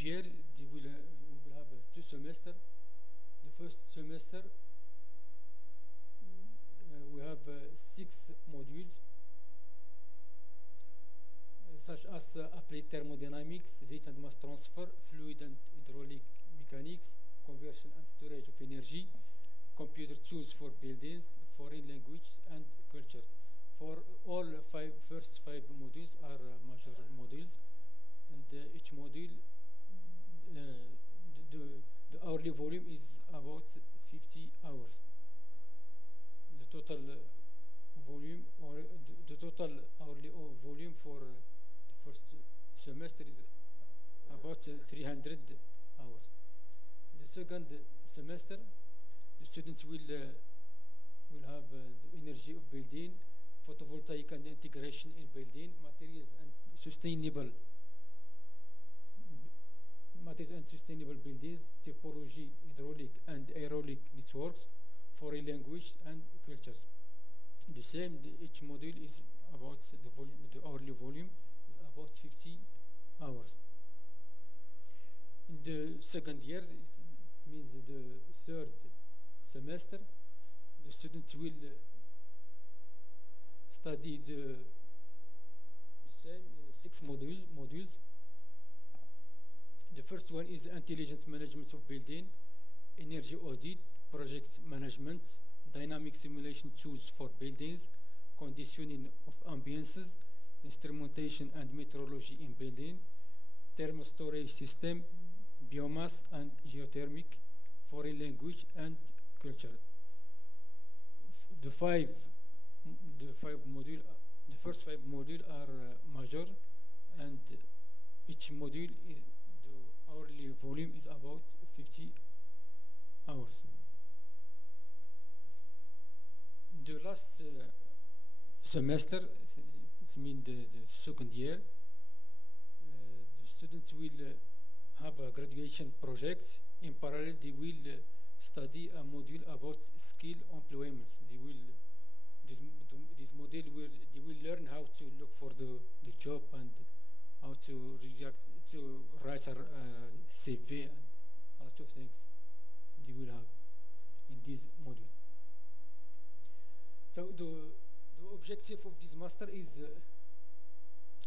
each year we will have 2 semesters. The first semester we have 6 modules, such as applied thermodynamics, heat and mass transfer, fluid and hydraulic mechanics, conversion and storage of energy, computer tools for buildings, foreign language and cultures. For all first five modules are major modules, and each module, the hourly volume is about 50 hours. The total volume, or the total hourly volume for the first semester is about 300 hours. The second semester, the students will have the energy of building, photovoltaic and integration in building, materials and sustainable buildings, typology, hydraulic and aerolic networks, foreign language and cultures. The same, each module is about the hourly volume is about 50 hours. In the second year, it means the third semester, the students will study the same 6 modules. The first one is intelligence management of building, energy audit, project management, dynamic simulation tools for buildings, conditioning of ambiances, instrumentation and metrology in building, thermal storage system, biomass and geothermic, foreign language and culture. The first 5 modules are major, and each module is the hourly volume is about 50 hours. The last semester, it means the second year, the students will have a graduation project. In parallel, they will study a module about skill employment. This module they will learn how to look for the job and how to write a CV and a lot of things they will have in this module. So the objective of this master is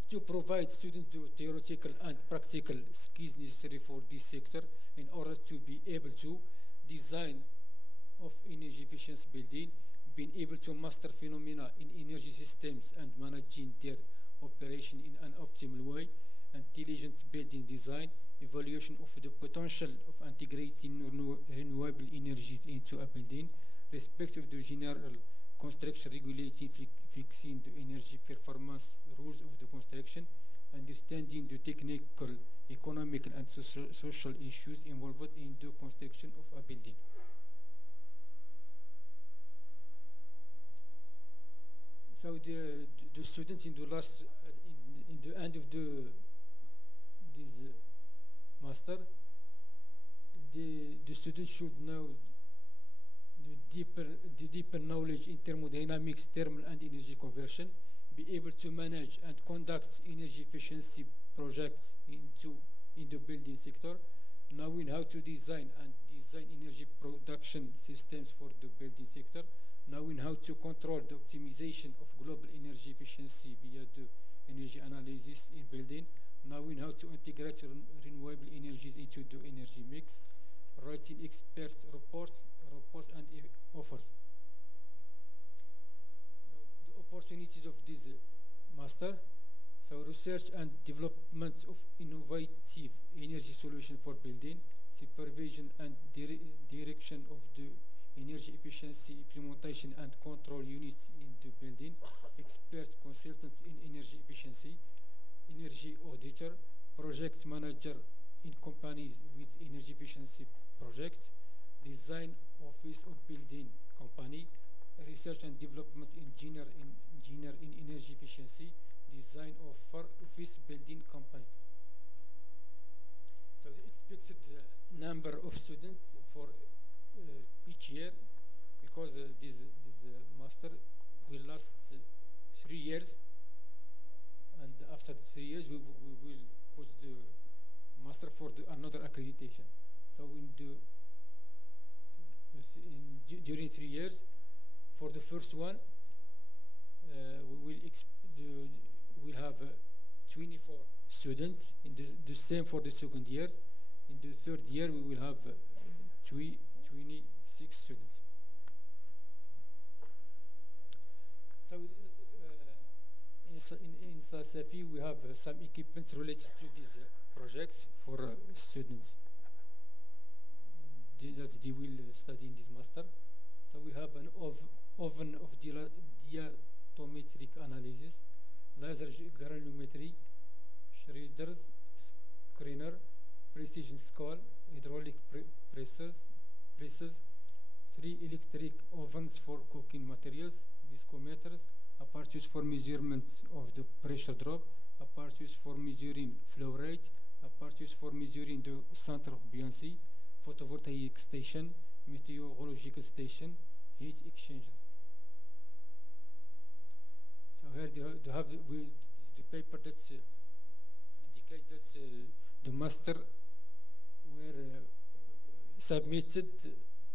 to provide students the theoretical and practical skills necessary for this sector in order to be able to design of energy efficient building, being able to master phenomena in energy systems and managing their operation in an optimal way, intelligent building design, evaluation of the potential of integrating renewable energies into a building, respect of the general construction regulating fixing the energy performance rules of the construction, understanding the technical, economic and social issues involved in the construction of a building. So the students in the last in the end of this master, the students should know the deeper knowledge in thermodynamics, thermal and energy conversion, be able to manage and conduct energy efficiency projects in the building sector, knowing how to design energy production systems for the building sector, knowing how to control the optimization of global energy efficiency via the energy analysis in building, knowing how to integrate renewable energies into the energy mix, writing expert reports and offers. The opportunities of this master, so research and development of innovative energy solution for building, supervision and direction of the energy efficiency implementation and control units in the building, expert consultants in energy efficiency, energy auditor, project manager in companies with energy efficiency projects, design office of building company, research and development engineer in energy efficiency, design of office building company. So the expected number of students for each year, because this master will last 3 years, and after 3 years we will put the master for another accreditation. So during 3 years, for the first one, we'll have 24 students. In the same for the second year. In the third year, we will have 26 students. So in SASAFI, we have some equipment related to these projects for students that they will study in this master. So we have an oven of diatometric analysis, laser granulometry, shredders, screener, precision skull, hydraulic presses, 3 electric ovens for cooking materials, viscometers, apparatus for measurement of the pressure drop, apparatus for measuring flow rate, apparatus for measuring the center of buoyancy, photovoltaic station, meteorological station, heat exchanger. So here you have the paper that indicates that the master were submitted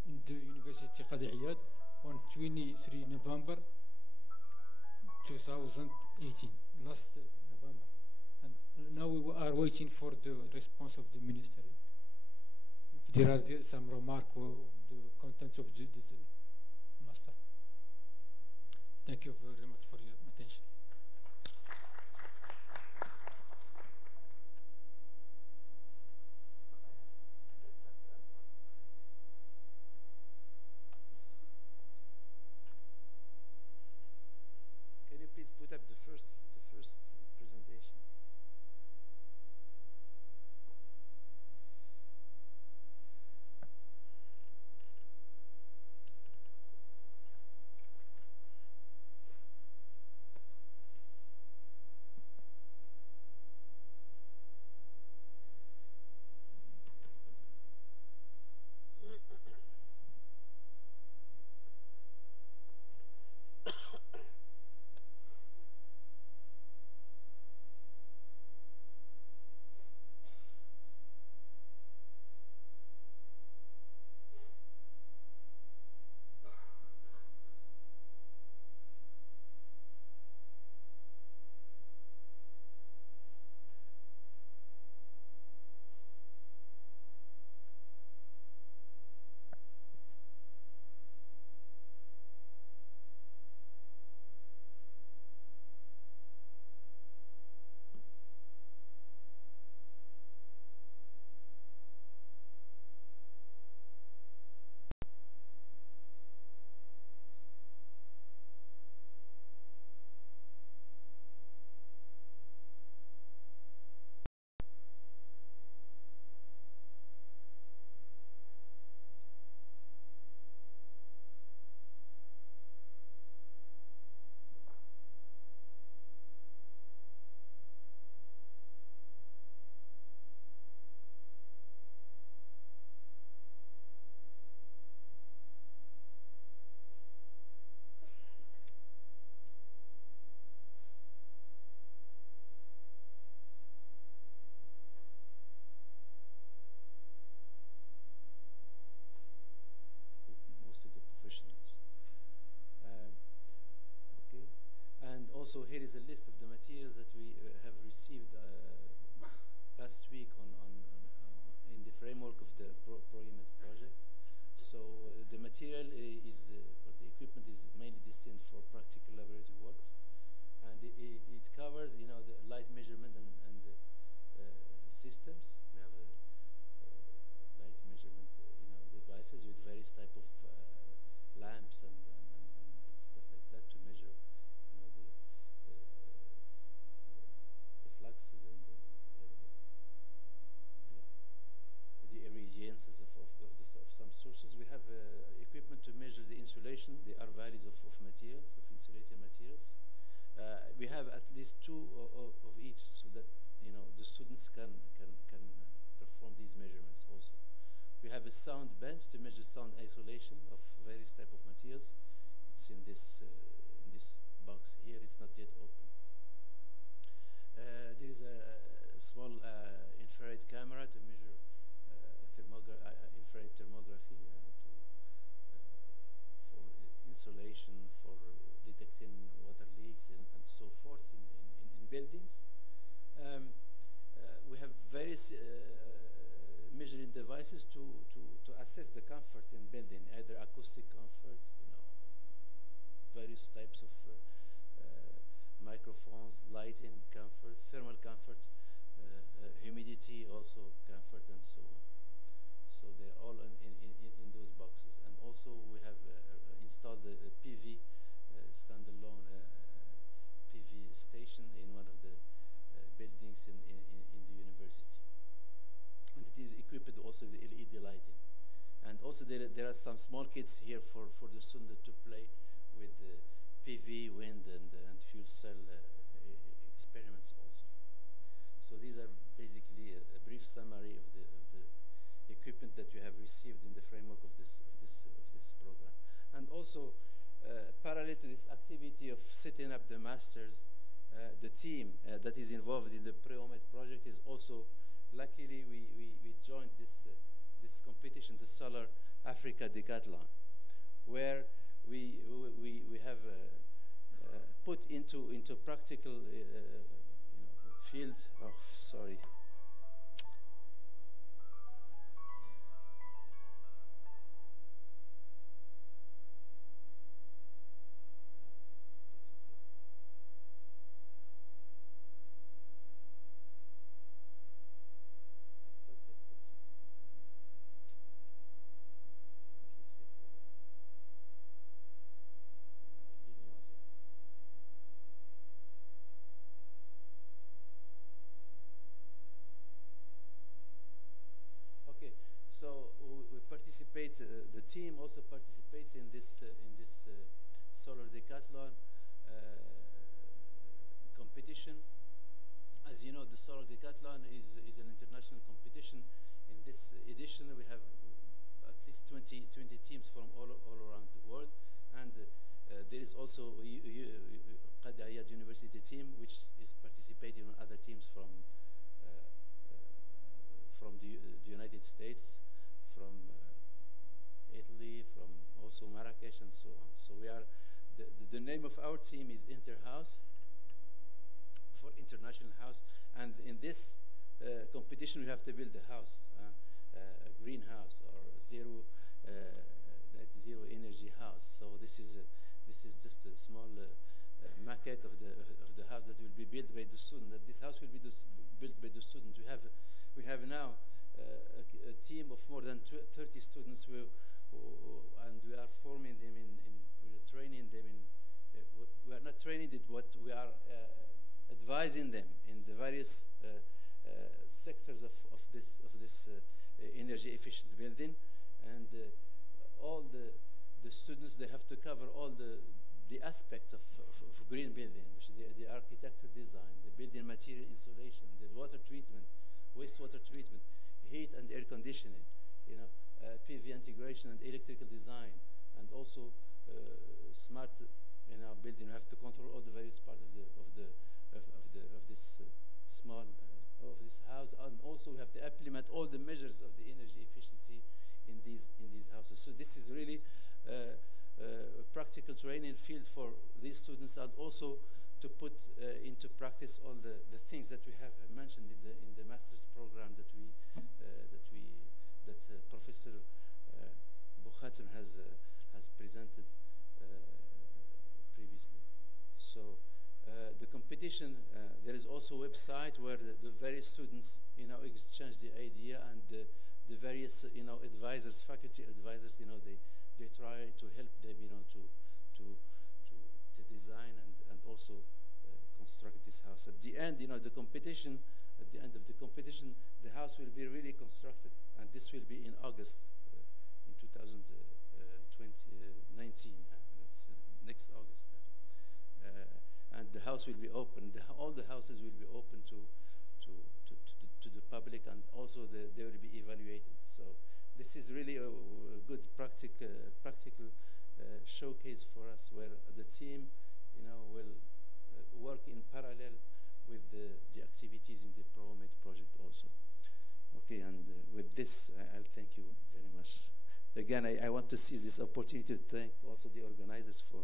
in the University Qadi Iyad on 23 November 2018, last November. And now we are waiting for the response of the ministry. If there are some remarks on the contents of this master. Thank you very much for your attention. Can you please put up the first presentation? Also, here is a list of the materials that we have received last week in the framework of the Proemed project. So the material is, or the equipment is mainly destined for practical laboratory work, and it covers, the light measurement and systems. We have light measurement, devices with various type of lamps and stuff like that to measure, the fluxes and the irradiances of some sources. We have equipment to measure the insulation, the R values of materials, of insulating materials. We have at least 2 of each, so that the students can perform these measurements also. We have a sound bench to measure sound isolation of various type of materials. It's in this box here. It's not yet open. There is a small infrared camera to measure infrared thermography for insulation, for detecting water leaks, and so forth in buildings. We have various measuring devices to assess the comfort in building, either acoustic comfort, various types of microphones, lighting comfort, thermal comfort, humidity also comfort, and so on. So they're all in those boxes. And also we have installed a PV standalone PV station in one of the buildings in the university. And it is equipped also with LED lighting. And also there are some small kits here for the student to play with PV, wind, and fuel cell experiments also. So these are basically a brief summary of the equipment that you have received in the framework of this program. And also, parallel to this activity of setting up the masters, the team that is involved in the Proemed project is also, luckily, we joined this competition, the Solar Africa Decathlon, where we have put into practical fields. Oh, sorry. So we participate. The team also participates in this solar decathlon competition. As you know, the solar decathlon is an international competition. In this edition, we have at least 20 teams from all around the world, and there is also Qadi Ayad University team, which is participating on other teams from the United States, from Italy, from also Marrakesh, and so on. So we are, the name of our team is Interhouse, for International House. And in this competition, we have to build a house, a greenhouse, or net zero energy house. So this is just a small maquette of the house that will be built by the student. That this house will be built by the student. We have now a team of more than 30 students, and we are forming them we are training them we are not training it, but we are advising them in the various sectors of this energy efficient building, and all the students, they have to cover all the aspects of green building, which the architecture design, the building material insulation, the water treatment, wastewater treatment, heat and air conditioning, PV integration and electrical design, and also smart, building. You have to control all the various parts of this small of this house, and also we have to implement all the measures of the energy efficiency in these houses. So this is really a practical training field for these students, and also to put into practice all the things that we have mentioned in the master's program that Professor Bukhatem has presented previously. So the competition, there is also a website where the various students exchange the idea, and the various advisors, faculty advisors, they try to help them to design and also construct this house. At the end, the competition. At the end of the competition, the house will be really constructed, and this will be in August in 2019. Next August, and the house will be open. All the houses will be open to the public, and also they will be evaluated. So this is really a good practical showcase for us, where the team, will work in parallel with the activities in the Proemed project also. Okay, and with this, I'll thank you very much. Again, I want to seize this opportunity to thank also the organizers for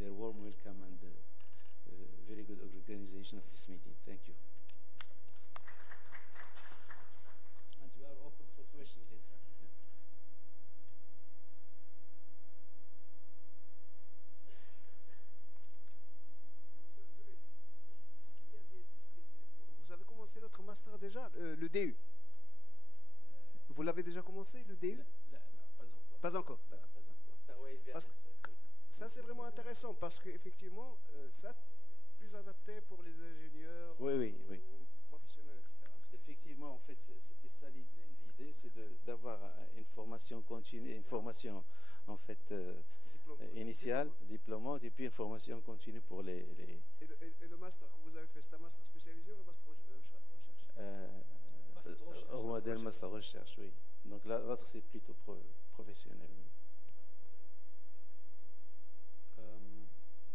their warm welcome and very good organization of this meeting. Thank you. And we are open for questions, in fact. Yeah. Vous avez commencé notre master déjà, le DU? Vous l'avez déjà commencé, le DU? Non, pas encore. Pas encore, d'accord. Pas encore. Ah ouais, il vient Parce que d'être, oui. ça, c'est vraiment intéressant parce qu'effectivement, ça, plus adapté pour les ingénieurs, Oui. professionnels, etc. Effectivement, en fait, c'était ça l'idée, c'est d'avoir une formation continue, une formation en fait initiale, diplômante, et puis une formation continue pour les Et le master que vous avez fait, c'est un master spécialisé ou un master recherche? Master de recherche. au modèle master recherche, oui. Donc là, votre c'est plutôt professionnel. Oui.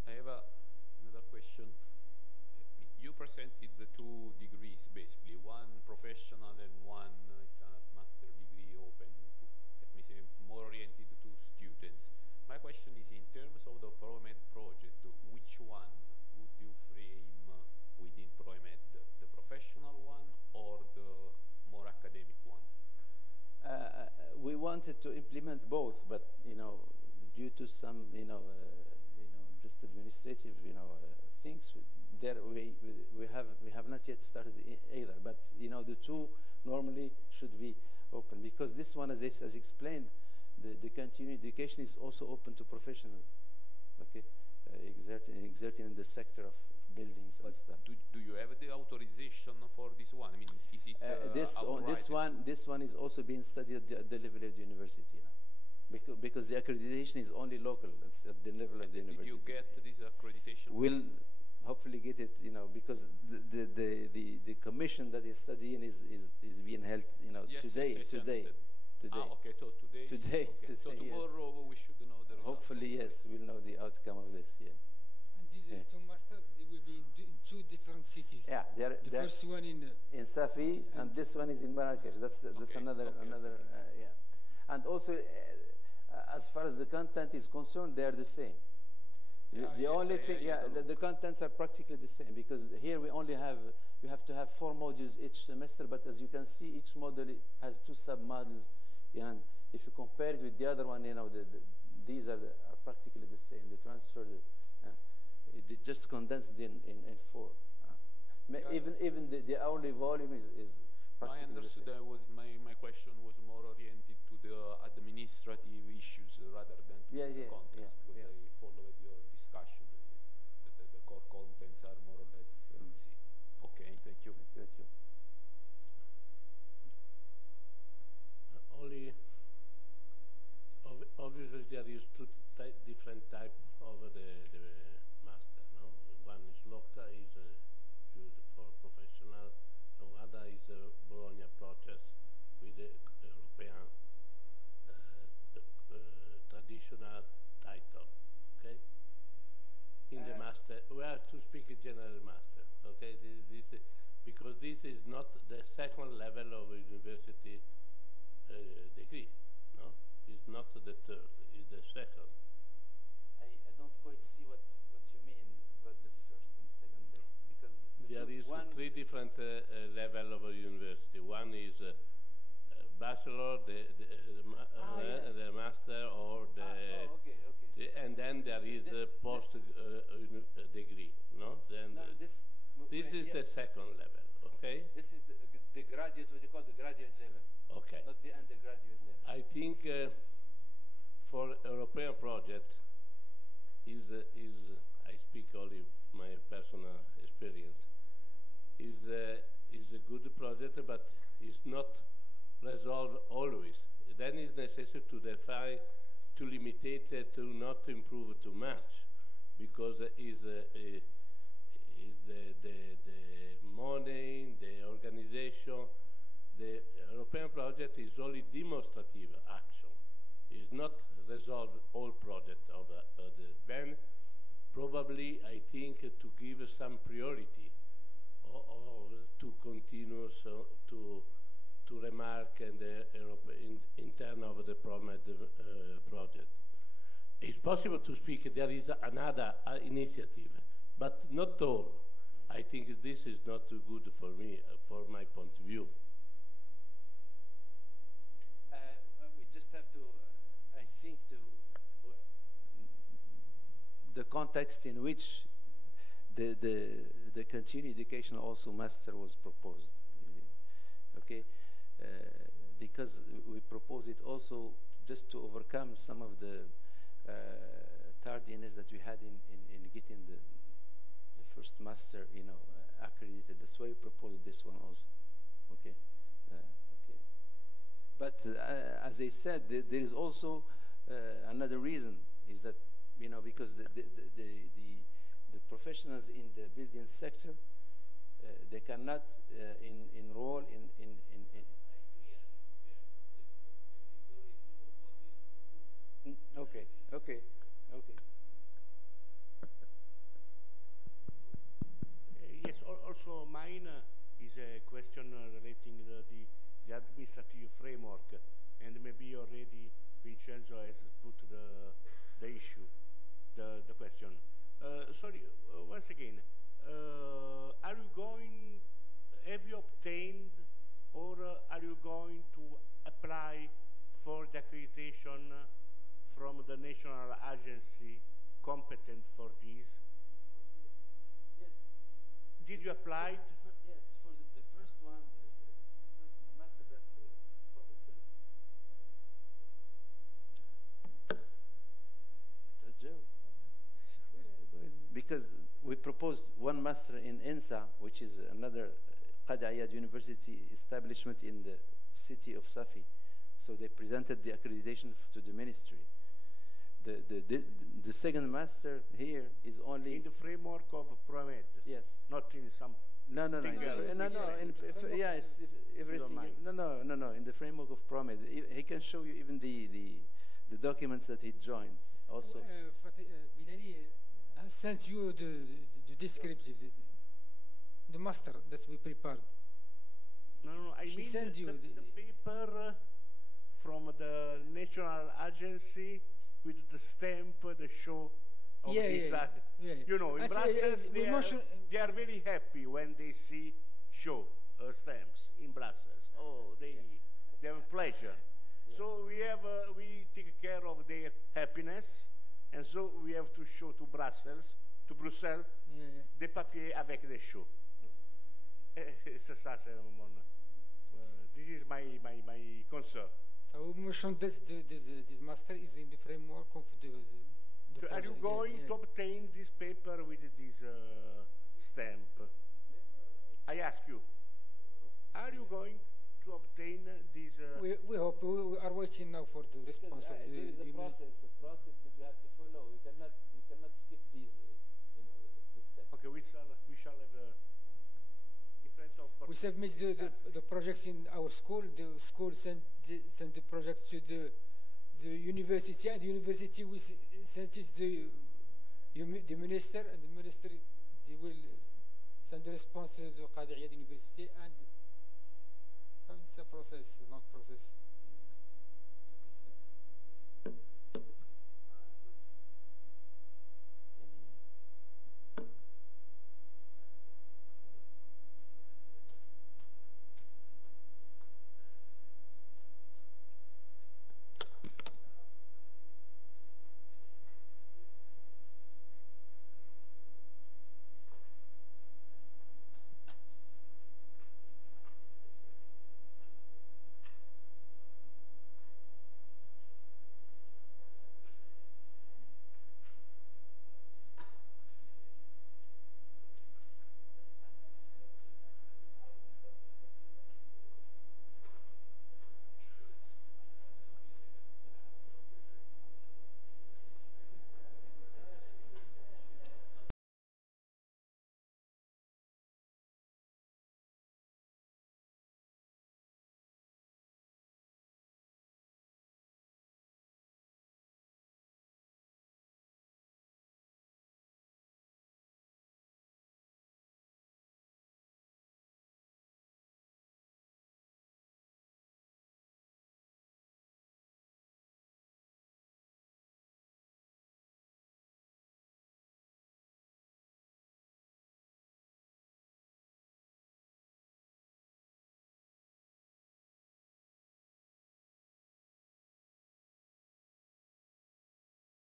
I have another question. You presented the two degrees, basically, one professional and one it's a master degree open to, let me say, more oriented to students. My question is, in terms of the Proemed project, which one would you frame within Proemed, the professional one or the more academic one? We wanted to implement both, but due to some just administrative things, there we have not yet started either. But the two normally should be open because this one, as explained, the continuing education is also open to professionals. Okay, exerting in the sector of buildings and stuff. Do you have the authorization for this one? I mean, is it this one is also being studied at the level of the university now, because the accreditation is only local. It's at the level of the university. Did you get this accreditation? We'll hopefully get it, because the commission that is studying is being held, Yes, today. Okay, so today. Okay. So tomorrow we should know the results. Hopefully, yes, we'll know the outcome of this. Yeah. And these two masters, they will be in two different cities. Yeah, The first one in Safi, and this one is in Marrakesh. That's another. Yeah. And also, as far as the content is concerned, they are the same. The only thing, the contents are practically the same, because here we have to have 4 modules each semester, but as you can see, each module has 2 sub-modules, and if you compare it with the other one, these are practically the same. The transfer, it just condensed in 4. Even the hourly volume is practically I understood the same. My question was more oriented to the administrative issues rather than to the contents, because I followed your discussion. The core contents are more or less the same. Okay, thank you. Thank you. Only, obviously, there is different type of the master. No, one is local, is used for professional. The other is a Bologna process with the European traditional title. Okay. In the master, we have to speak general master. Okay, because this is not the second level of university degree. No, it's not the third. It's the second. I don't quite see what you mean about the first and second level, because there is 3 different level of a university. One is bachelor, the master, or the and then there is a post degree. No, then this is the second level. Okay. This is the graduate, what you call the graduate level. Okay. Not the undergraduate level. I think for European project is I speak only my personal experience. Is a good project, but it's not resolved always. Then it's necessary to define, to limit it, to not improve too much, because is the money, the organization. The European project is only demonstrative action. It's not resolved all project of the then probably I think to give some priority or to continue to to remark in the in terms of the Proemed project. It's possible to speak. There is another initiative, but not all. I think this is not too good for me, for my point of view. We just have to, I think, the context in which the continuing education also master was proposed. Okay, because we propose it also just to overcome some of the tardiness that we had in getting the first master, accredited. That's why we proposed this one also. Okay, okay. But as I said, there is also another reason is that because the professionals in the building sector they cannot enroll in okay. Yes, also mine is a question relating the administrative framework, and maybe already Vincenzo has put the issue, the question. Sorry, once again, have you obtained or are you going to apply for the accreditation from the national agency competent for this? Yes. Did you apply? Yes, for the first one, the master that Professor because we proposed one master in ENSA, which is another Qadi Ayad University establishment in the city of Safi. So they presented the accreditation to the ministry. The second master here is only in the framework of Proemed. Yes. Not in some. No. Yes, everything. No. In the framework of Proemed, he can show you even the documents that he joined. Also. Bilali has sent you the descriptive, the master that we prepared. No. I She mean sent you the paper from the national agency with the stamp, the show of this. Yeah. You know, in As, Brussels, we mentioned- they are very happy when they see show stamps in Brussels. Oh, they have pleasure. So we take care of their happiness, and so we have to show to Brussels, des papiers avec des shows. C'est ça, c'est this is my concern. So we mentioned this master is in the framework of the So are you project. going to obtain this paper with this stamp? I ask you, are you going to obtain this? We hope. We are waiting now for the response of There is a process that you have to follow. You cannot skip these, the steps. Okay, we shall have different We submit the projects in our school. The school send the projects to the university, and the university will send it to the minister, and the minister they will send the response to the Qadi Iyad University, and it's a process, long process.